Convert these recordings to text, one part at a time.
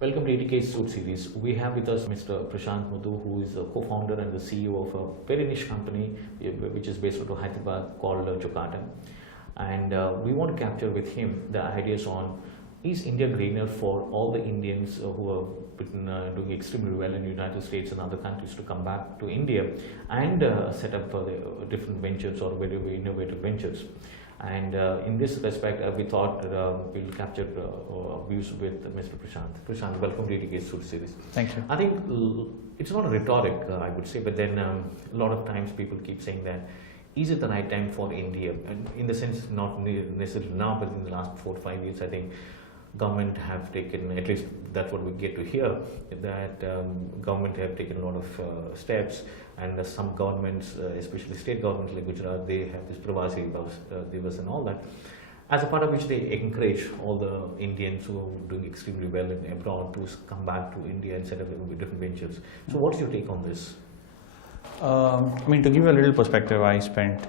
Welcome to 80K Suit Series. We have with us Mr. Prashant Muddu, who is a co-founder and the CEO of a very niche company which is based out of Hyderabad called Jocata. And we want to capture with him the ideas on, is India greener for all the Indians who have been doing extremely well in the United States and other countries to come back to India and set up different ventures or very, very innovative ventures. And in this respect, we thought we'll capture views with Mr. Prashant. Prashant, welcome to 80K Suit Series. Thank you. I think it's not a rhetoric, I would say, but then a lot of times people keep saying that, is it the right time for India? And in the sense, not necessarily now, but in the last 4 to 5 years, I think government have taken, at least that's what we get to hear, that government have taken a lot of steps, and some governments, especially state governments like Gujarat, they have this Pravasi Divas and all that, as a part of which they encourage all the Indians who are doing extremely well in abroad to come back to India and set up different ventures. So what's your take on this? To give you a little perspective, I spent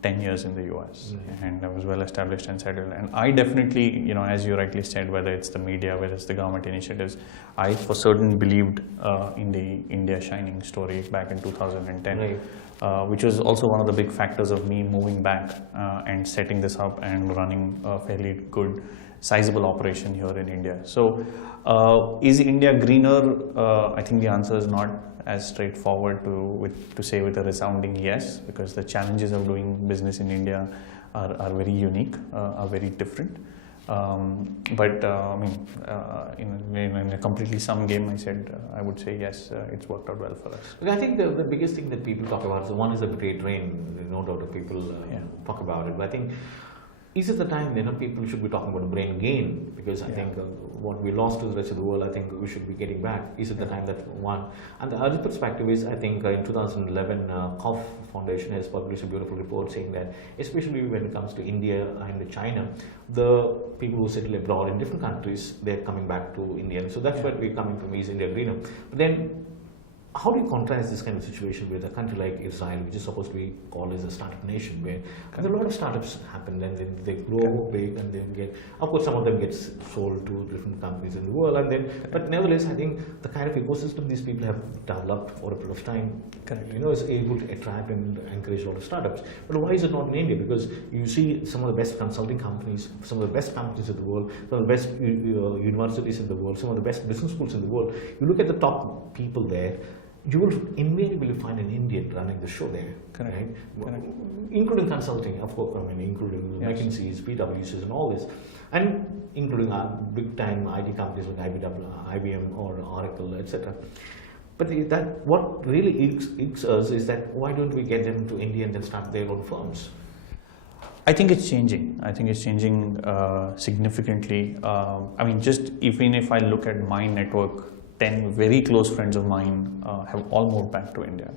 10 years in the US and I was well established and settled. And I definitely, as you rightly said, whether it's the media, whether it's the government initiatives, I for certain believed in the India Shining story back in 2010, right. Which was also one of the big factors of me moving back and setting this up and running a fairly good, sizable operation here in India. So, is India greener? I think the answer is not as straightforward to say with a resounding yes, because the challenges of doing business in India are very unique, are very different. In a completely sum game, I would say yes, it's worked out well for us. I think the biggest thing that people talk about is one is the great drain. No doubt of people talk about it, but I think, is it the time people should be talking about brain gain? Because I think what we lost to the rest of the world, I think we should be getting back. Is it the time that one? And the other perspective is, I think in 2011, Kauf Foundation has published a beautiful report saying that, especially when it comes to India and China, the people who settle abroad in different countries, they're coming back to India. So that's where we're coming from, is India greener? But then, how do you contrast this kind of situation with a country like Israel, which is supposed to be called as a startup nation, where a lot of startups happen and then they grow big and then get, of course, some of them get sold to different companies in the world, and then, but nevertheless, I think the kind of ecosystem these people have developed over a period of time, is able to attract and encourage a lot of startups. But why is it not in India? Because you see some of the best consulting companies, some of the best companies in the world, some of the best universities in the world, some of the best business schools in the world. You look at the top people there, you will invariably find an Indian running the show there, right? Including consulting, of course, including McKinsey's, PwC's and all this, and including big time IT companies like IBM or Oracle, etc. But what really irks us is that, why don't we get them to India and then start their own firms? I think it's changing. I think it's changing significantly. Just even if I look at my network, 10 very close friends of mine have all moved back to India.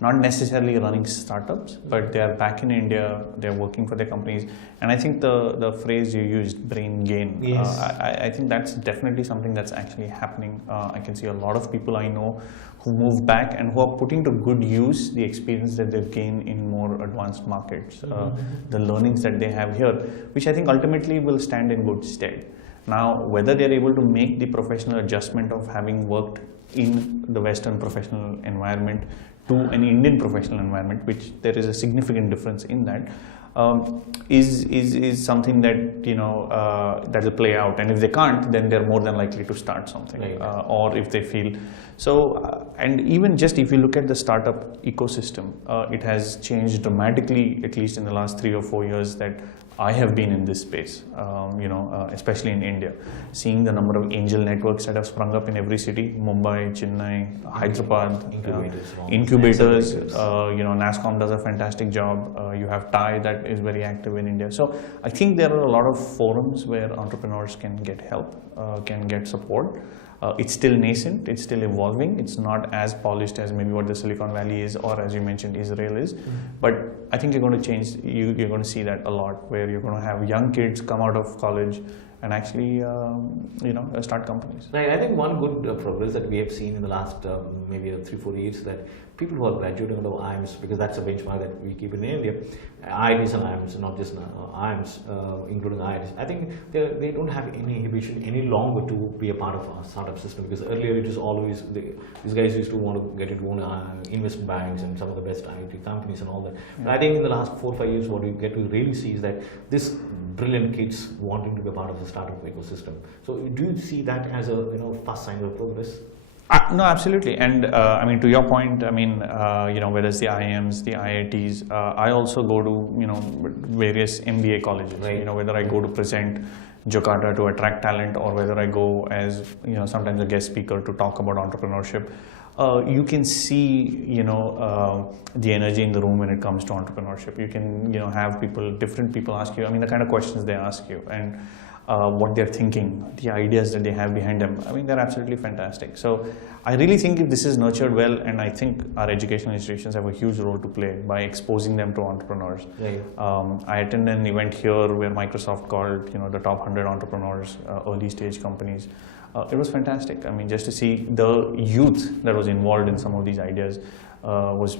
Not necessarily running startups, but they are back in India, they're working for their companies. And I think the phrase you used, brain gain, yes. I think that's definitely something that's actually happening. I can see a lot of people I know who move back and who are putting to good use the experience that they've gained in more advanced markets, the learnings that they have here, which I think ultimately will stand in good stead. Now, whether they're able to make the professional adjustment of having worked in the Western professional environment to an Indian professional environment, which there is a significant difference in that, is something that that will play out. And if they can't, then they're more than likely to start something, or if they feel so. And even just if you look at the startup ecosystem, it has changed dramatically, at least in the last 3 or 4 years that I have been in this space, especially in India, seeing the number of angel networks that have sprung up in every city, Mumbai, Chennai, Hyderabad, incubators, NASSCOM does a fantastic job. You have TIE that is very active in India. So I think there are a lot of forums where entrepreneurs can get help, can get support. It's still nascent, it's still evolving, it's not as polished as maybe what the Silicon Valley is, or as you mentioned, Israel is. But I think you're going to change, you're going to see that a lot, where you're going to have young kids come out of college and actually start companies. Right. I think one good progress that we have seen in the last maybe 3-4 years that people who are graduating out of IIMs, because that's a benchmark that we keep in India, IITs and IIMs, not just IIMs, including IITs. I think they don't have any inhibition any longer to be a part of a startup system, because earlier it was always these guys used to want to get into investment banks and some of the best IT companies and all that. But I think in the last 4-5 years, what we get to really see is that this brilliant kids wanting to be a part of the startup ecosystem. So do you see that as a fast sign of progress? No, absolutely. And to your point, whether it's the IIMs, the IITs, I also go to, various MBA colleges, right. Whether I go to present Jocata to attract talent, or whether I go as, sometimes a guest speaker to talk about entrepreneurship. You can see, the energy in the room when it comes to entrepreneurship. You can, have different people ask you, the kind of questions they ask you, and what they're thinking, the ideas that they have behind them. They're absolutely fantastic. So I really think if this is nurtured well, and I think our educational institutions have a huge role to play by exposing them to entrepreneurs. Right. I attended an event here where Microsoft called, the top 100 entrepreneurs, early stage companies. It was fantastic. Just to see the youth that was involved in some of these ideas was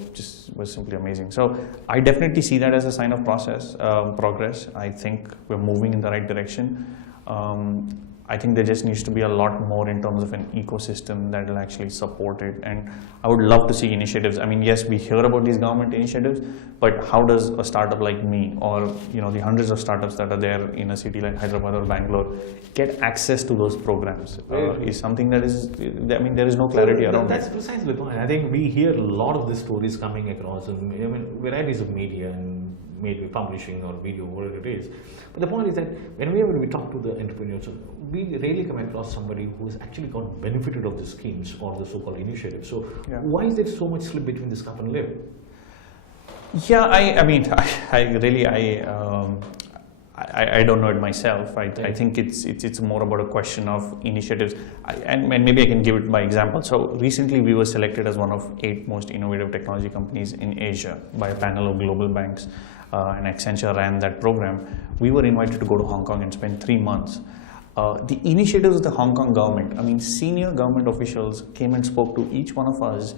simply amazing. So I definitely see that as a sign of progress. I think we're moving in the right direction. I think there just needs to be a lot more in terms of an ecosystem that will actually support it. And I would love to see initiatives. Yes, we hear about these government initiatives, but how does a startup like me, or the hundreds of startups that are there in a city like Hyderabad or Bangalore, get access to those programs? Is something that is, there is no clarity around that's it. That's precisely the point. I think we hear a lot of the stories coming across, varieties of media and maybe publishing or video, whatever it is. But the point is that whenever we talk to the entrepreneurs, we rarely come across somebody who has actually got benefited of the schemes or the so-called initiatives. So why is there so much slip between this cup and lip? Yeah, I don't know it myself. I think it's more about a question of initiatives, and maybe I can give it by example. So recently we were selected as one of 8 most innovative technology companies in Asia by a panel of global banks, and Accenture ran that program. We were invited to go to Hong Kong and spend 3 months. The initiatives of the Hong Kong government, senior government officials came and spoke to each one of us,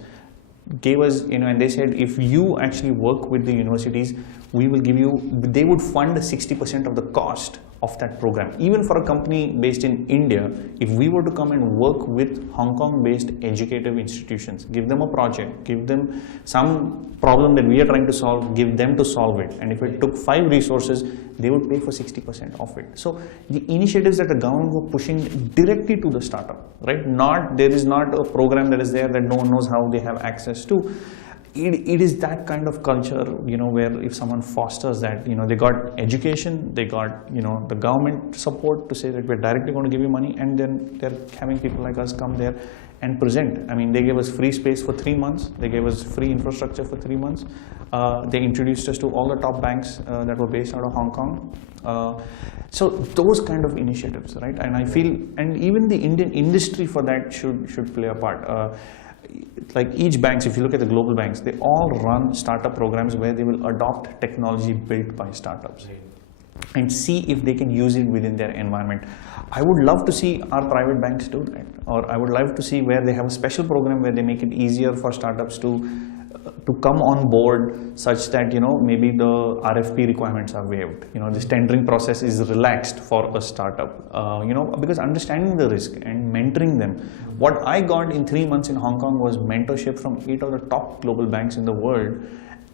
gave us, and they said, if you actually work with the universities, we will give you, they would fund 60% of the cost of that program. Even for a company based in India, if we were to come and work with Hong Kong based educative institutions, give them a project, give them some problem that we are trying to solve, give them to solve it. And if it took 5 resources, they would pay for 60% of it. So the initiatives that the government were pushing directly to the startup, right? There is not a program that is there that no one knows how they have access to. It is that kind of culture, where if someone fosters that, they got education, they got, the government support to say that we're directly going to give you money, and then they're having people like us come there and present. They gave us free space for 3 months. They gave us free infrastructure for 3 months. They introduced us to all the top banks that were based out of Hong Kong. So those kind of initiatives, right? And I feel, and even the Indian industry for that should play a part. Like each banks, if you look at the global banks, they all run startup programs where they will adopt technology built by startups and see if they can use it within their environment. I would love to see our private banks do that, or I would love to see where they have a special program where they make it easier for startups to come on board, such that maybe the RFP requirements are waived. This tendering process is relaxed for a startup. Because understanding the risk and mentoring them. What I got in 3 months in Hong Kong was mentorship from 8 of the top global banks in the world,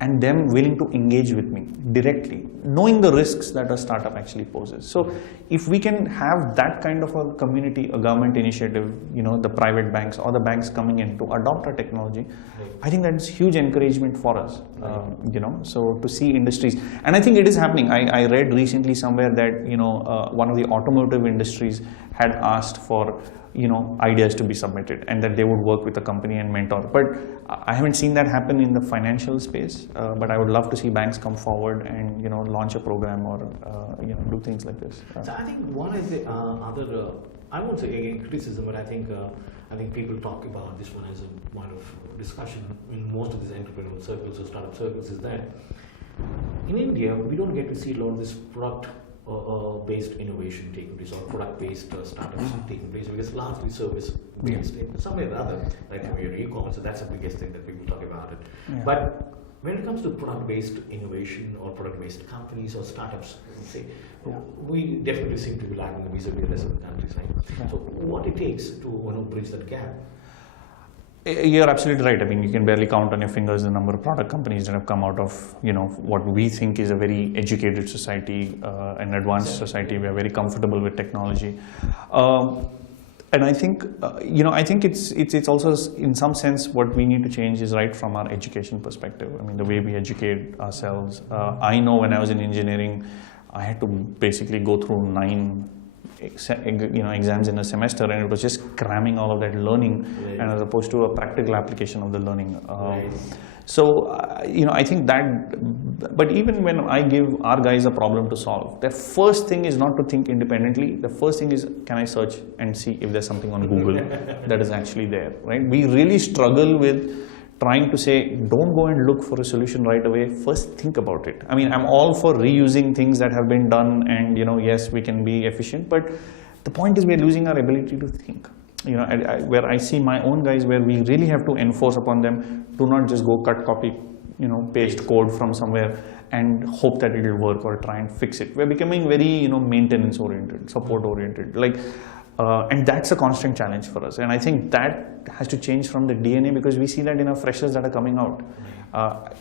and them willing to engage with me directly, knowing the risks that a startup actually poses. So if we can have that kind of a community, a government initiative, the private banks or the banks coming in to adopt our technology, I think that's huge encouragement for us, so to see industries. And I think it is happening. I read recently somewhere that, one of the automotive industries had asked for ideas to be submitted, and that they would work with the company and mentor. But I haven't seen that happen in the financial space, but I would love to see banks come forward and launch a program or do things like this. So I think one is the other, I won't say again criticism, but I think people talk about this one as a point of discussion in most of these entrepreneurial circles or startup circles, is that in India we don't get to see a lot of this product based innovation taking place or product based startups taking place, because largely service based in some way or other, like your e-commerce, so that's the biggest thing that people talk about it. But when it comes to product based innovation or product based companies or startups, say, we definitely seem to be lagging vis-a-vis the rest of the countries, right? So what it takes to bridge that gap? You're absolutely right. I mean, you can barely count on your fingers the number of product companies that have come out of, what we think is a very educated society, an advanced society. We are very comfortable with technology. And I think, I think it's also, in some sense, what we need to change is right from our education perspective. I mean, the way we educate ourselves. I know when I was in engineering, I had to basically go through 9 exams in a semester, and it was just cramming all of that learning, and as opposed to a practical application of the learning. So, I think that, but even when I give our guys a problem to solve, the first thing is not to think independently. The first thing is, can I search and see if there's something on Google that is actually there, right? We really struggle with trying to say, don't go and look for a solution right away. First, think about it. I mean, I'm all for reusing things that have been done, and yes, we can be efficient, but the point is we're losing our ability to think. Where I see my own guys, where we really have to enforce upon them, do not just go cut, copy, paste code from somewhere and hope that it will work or try and fix it. We're becoming very, maintenance oriented, support oriented. And that's a constant challenge for us. And I think that has to change from the DNA, because we see that in our freshers that are coming out.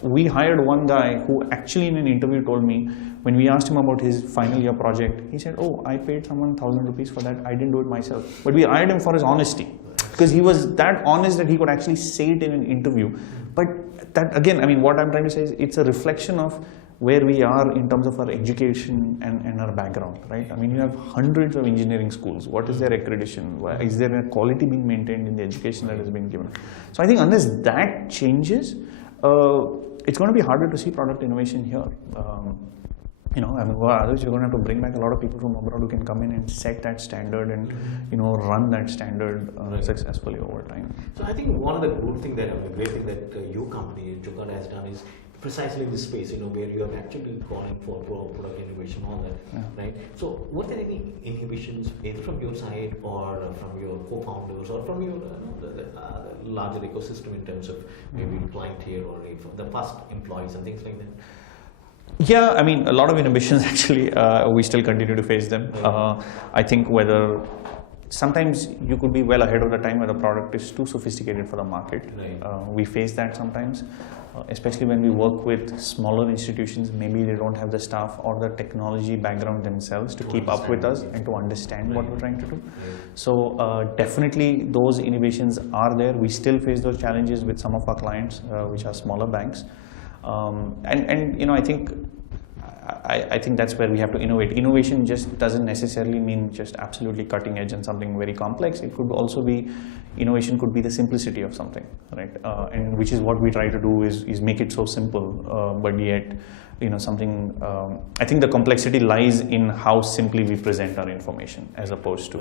We hired one guy who actually in an interview told me, when we asked him about his final year project, he said, oh, I paid someone 1,000 rupees for that. I didn't do it myself. But we hired him for his honesty, because he was that honest that he could actually say it in an interview. But that, again, I mean, what I'm trying to say is it's a reflection of where we are in terms of our education and our background, right? I mean, you have hundreds of engineering schools. What is their accreditation? Is there a quality being maintained in the education that is being given? So I think unless that changes, it's going to be harder to see product innovation here. I mean, otherwise you're going to have to bring back a lot of people from abroad who can come in and set that standard and, run that standard successfully over time. So I think one of the great thing that your company, Jocata, has done is precisely this space, where you are actually calling for product innovation, all that, right? So were there any inhibitions either from your side or from your co-founders or from your the larger ecosystem in terms of maybe client here or the past employees and things like that? Yeah, I mean, a lot of inhibitions actually, we still continue to face them. I think whether sometimes you could be well ahead of the time where the product is too sophisticated for the market. We face that sometimes, especially when we work with smaller institutions. Maybe they don't have the staff or the technology background themselves to keep up with us and to understand what we're trying to do. So definitely those innovations are there. We still face those challenges with some of our clients, which are smaller banks. I think that's where we have to innovate. Innovation just doesn't necessarily mean just absolutely cutting edge and something very complex. It could also be, innovation could be the simplicity of something, right? And which is what we try to do is make it so simple, but yet, something, I think the complexity lies in how simply we present our information as opposed to,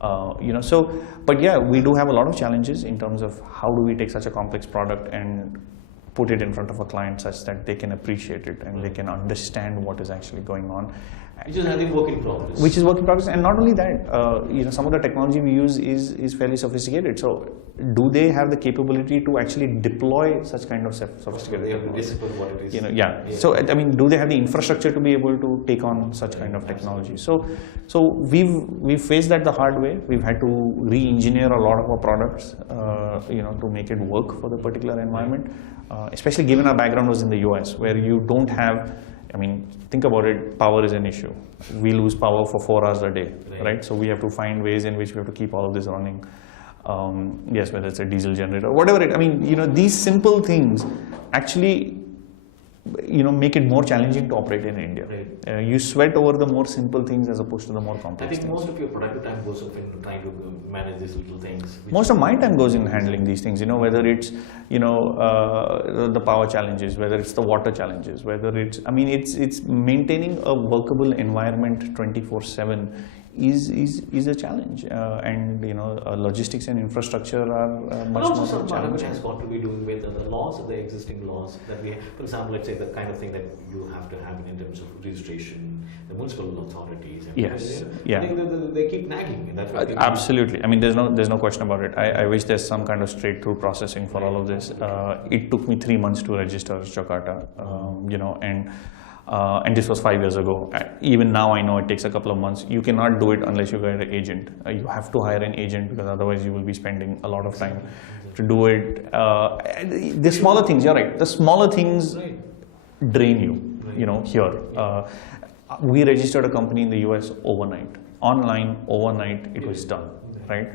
but yeah, we do have a lot of challenges in terms of how do we take such a complex product and put it in front of a client such that they can appreciate it and they can understand what is actually going on. Which is, I think, work in progress. Which is work in progress, and not only that, some of the technology we use is fairly sophisticated. So, do they have the capability to actually deploy such kind of sophisticated? They have to discipline what it is. Yeah. So, I mean, do they have the infrastructure to be able to take on such kind of technology? So we've faced that the hard way. We've had to re-engineer a lot of our products, to make it work for the particular environment. Especially given our background was in the US, where you don't have. I mean, think about it, power is an issue. We lose power for 4 hours a day, right? So we have to find ways in which we have to keep all of this running. Yes, whether it's a diesel generator, whatever it, I mean, these simple things actually, make it more challenging to operate in India. You sweat over the more simple things as opposed to the more complex things. I think most of your productive time goes up in trying to manage these little things. Most of my time goes in handling these things, whether it's, the power challenges, whether it's the water challenges, whether it's, it's maintaining a workable environment 24/7 is a challenge, and logistics and infrastructure are much also more some part of it challenging. has got to be doing with the laws, the existing laws that we have. For example, let's say the kind of thing that you have to have in terms of registration, the municipal authorities. And Yes, I think they keep nagging, and that's what people absolutely. I mean, there's no question about it. I wish there's some kind of straight through processing for all of this. It took me 3 months to register as Jocata, and this was 5 years ago. Even now, I know it takes a couple of months. You cannot do it unless you get an agent. You have to hire an agent, because otherwise you will be spending a lot of time to do it. The smaller things, you're right. The smaller things drain you. Here. We registered a company in the US overnight. Online, overnight, it was done, right?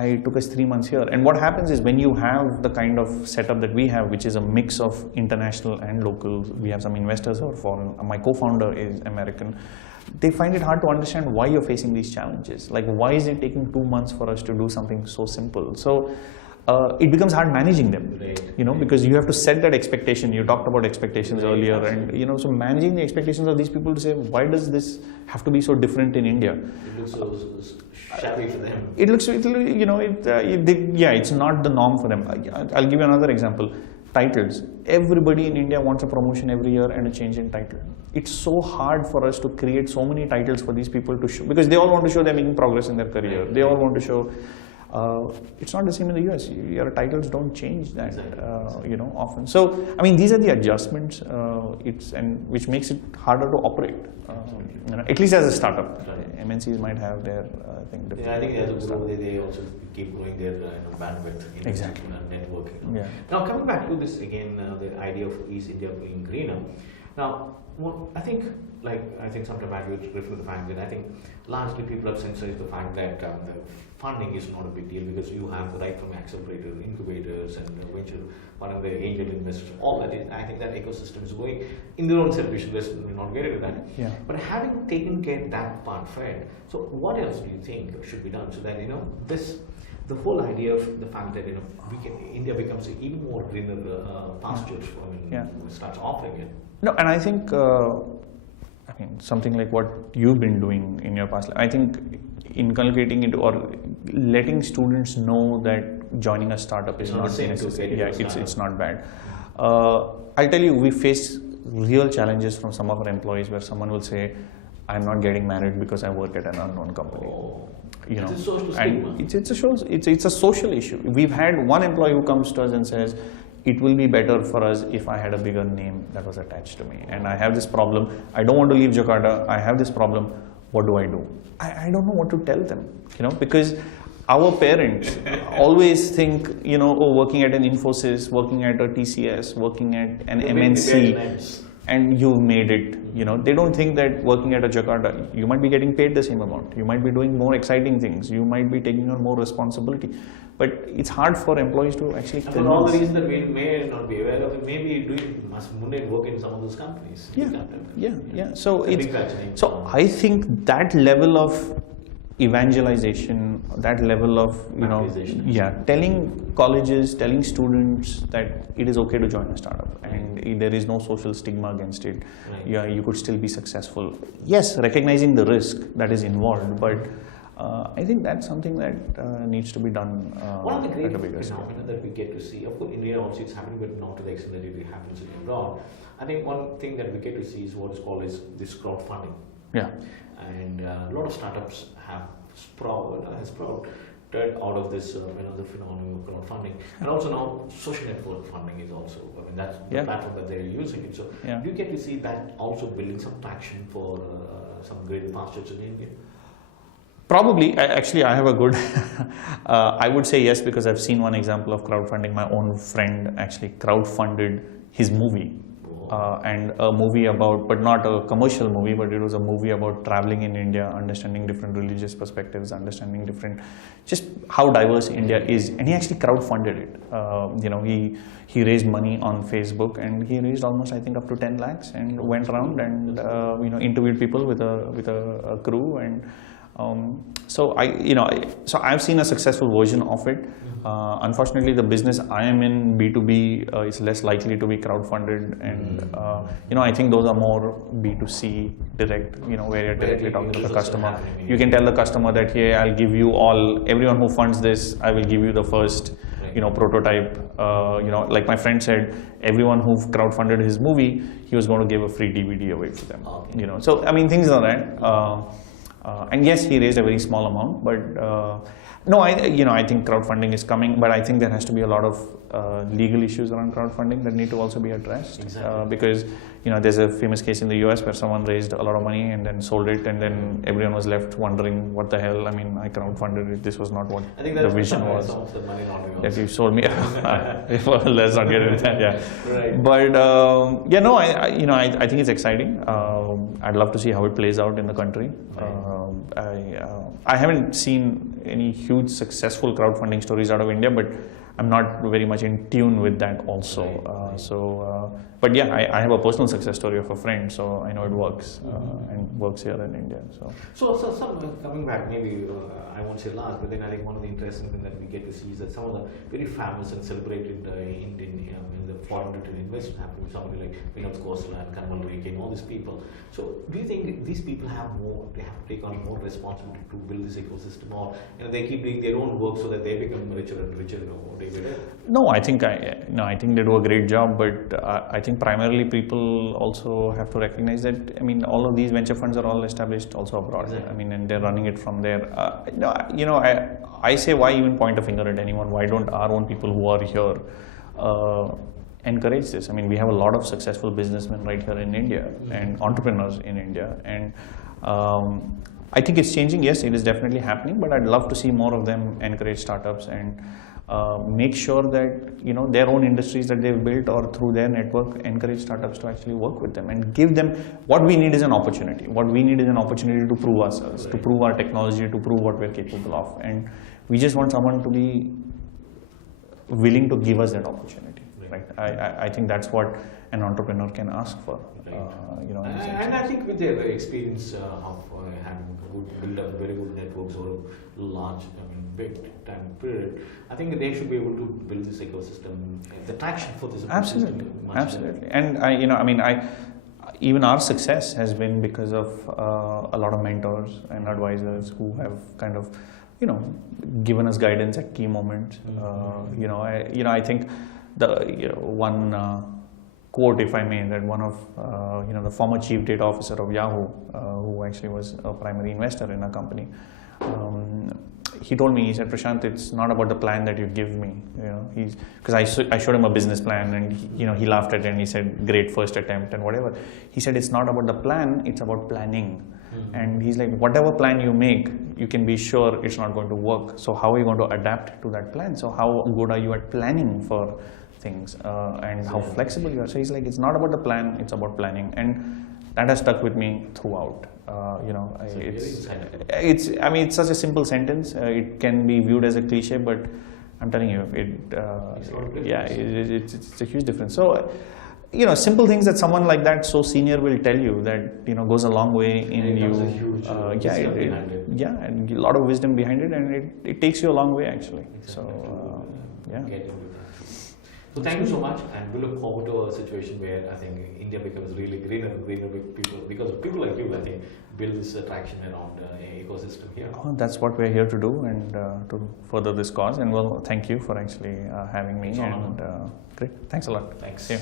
It took us 3 months here. And what happens is, when you have the kind of setup that we have, which is a mix of international and local, we have some investors who are foreign, my co-founder is American, they find it hard to understand why you're facing these challenges. Like, why is it taking 2 months for us to do something so simple? So it becomes hard managing them, because you have to set that expectation. You talked about expectations earlier, and so managing the expectations of these people to say, why does this have to be so different in India? It looks so shabby for them. It looks, it's not the norm for them. I'll give you another example. Titles. Everybody in India wants a promotion every year and a change in title. It's so hard for us to create so many titles for these people to show, because they all want to show they're making progress in their career. They all want to show. It's not the same in the US. Your titles don't change that, often. So, I mean, these are the adjustments, which makes it harder to operate. At least as a startup. MNCs might have their thing. Yeah, I think as a grow, they also keep growing their bandwidth in networking. Yeah. Now, coming back to this again, the idea of East India being greener. Now, I think sometime back you referred to the fact that I think largely people have sensitized the fact that the funding is not a big deal, because you have the right from accelerators, incubators, and venture, one of the angel investors, all that is. I think that ecosystem is going in their own celebration. Let's not get into that. Yeah. But having taken care of that part fed, so what else do you think should be done so that the whole idea of the fact that India becomes even more greener pastures starts offering it. No, and I think something like what you've been doing in your past life, I think inculcating into or letting students know that joining a startup is not necessary. Yeah, it's not bad. I'll tell you, we face real challenges from some of our employees where someone will say, I'm not getting married because I work at an unknown company. It's a social stigma. It's a social issue. We've had one employee who comes to us and says, it will be better for us if I had a bigger name that was attached to me. And I have this problem. I don't want to leave Jocata. I have this problem. What do I do? I don't know what to tell them, because our parents always think, working at an Infosys, working at a TCS, working at an MNC, and you've made it. They don't think that working at a Jocata, you might be getting paid the same amount. You might be doing more exciting things. You might be taking on more responsibility. But it's hard for employees to actually convince. For all the reasons that we may not be aware of, maybe doing mundane work in some of those companies. Yeah. So I think that level of evangelization, that level of telling colleges, telling students that it is okay to join a startup and there is no social stigma against it. Right. Yeah, you could still be successful. Yes, recognizing the risk that is involved, but I think that's something that needs to be done. One of the great phenomena that we get to see, of course, in India also it's happening, but not to the extent that it happens in abroad. I think one thing that we get to see is what is called this crowdfunding. Yeah. And a lot of startups have sprouted out of this the phenomenon of crowdfunding. And also now social network funding is also, that's the platform that they're using it. So do you get to see that also building some traction for some great pastures in India? Probably. I have a good, I would say yes, because I've seen one example of crowdfunding. My own friend actually crowdfunded his movie. And a movie about, but not a commercial movie, but it was a movie about traveling in India, understanding different religious perspectives, understanding just how diverse India is. And he actually crowdfunded it. He raised money on Facebook, and he raised almost, I think, up to 10 lakhs and went around and interviewed people with a crew, and So I've seen a successful version of it. Unfortunately, the business I am in, B2B, is less likely to be crowdfunded, and I think those are more B2C direct, where you're directly talking to the customer. You can tell the customer that, hey, I'll give you everyone who funds this, I will give you the first, prototype. Like my friend said, everyone who crowdfunded his movie, he was going to give a free DVD away to them. Okay. So I mean, things like that. And yes, he raised a very small amount, but no, I think crowdfunding is coming, but I think there has to be a lot of legal issues around crowdfunding that need to also be addressed. Exactly. Because there's a famous case in the US where someone raised a lot of money and then sold it, and then everyone was left wondering, what the hell? I mean, I crowdfunded it. This was not what the vision was. That you sold me. Well, let's not get into that. Yeah. Right. But I think it's exciting. I'd love to see how it plays out in the country. I haven't seen any huge successful crowdfunding stories out of India, but I'm not very much in tune with that also. But yeah, I have a personal success story of a friend, so I know it works and works here in India. So coming back, maybe I won't say last, but then I think one of the interesting things that we get to see is that some of the very famous and celebrated Indian, the foreign return investors happen with somebody like Vinod Khosla and Kanwal Rekhe and all these people. So do you think these people they have to take on more responsibility to build this ecosystem, or they keep doing their own work so that they become richer and richer day by day? No, I think they do a great job, but I think primarily people also have to recognize that, all of these venture funds are all established also abroad. Exactly. And they're running it from there. I say, why even point a finger at anyone? Why don't our own people who are here encourage this? We have a lot of successful businessmen right here in India and entrepreneurs in India, and I think it's changing. Yes, it is definitely happening, but I'd love to see more of them encourage startups and make sure that their own industries that they've built or through their network encourage startups to actually work with them and give them what we need is an opportunity. What we need is an opportunity to prove ourselves, to prove our technology, to prove what we're capable of, and we just want someone to be willing to give us that opportunity. Right? I think that's what an entrepreneur can ask for. And I think with their experience of having build up very good networks over a large, big time period, I think they should be able to build this ecosystem. The traction for this absolutely, ecosystem absolutely. And even our success has been because of a lot of mentors and advisors who have kind of, given us guidance at key moments. I think the one quote, if I may, that one of the former chief data officer of Yahoo, who actually was a primary investor in our company, he told me, he said, Prashant, it's not about the plan that you give me, because I showed him a business plan, and he laughed at it and he said, great first attempt and whatever. He said, it's not about the plan, it's about planning. And he's like, whatever plan you make, you can be sure it's not going to work. So how are you going to adapt to that plan? So how good are you at planning for things and how flexible you are? So he's like, it's not about the plan, it's about planning. And that has stuck with me throughout. It's such a simple sentence. It can be viewed as a cliche, but I'm telling you, it's a huge difference. So, simple things that someone like that, so senior, will tell you that goes a long way in you. A huge wisdom behind it. Yeah, and a lot of wisdom behind it, and it takes you a long way actually. Exactly. So, yeah. So thank you so much, and we look forward to a situation where I think India becomes really greener with people, because of people like you, I think, build this attraction around ecosystem here. Oh, that's what we're here to do, and to further this cause. And well, thank you for actually having me. And great, thanks a lot. Thanks. See you.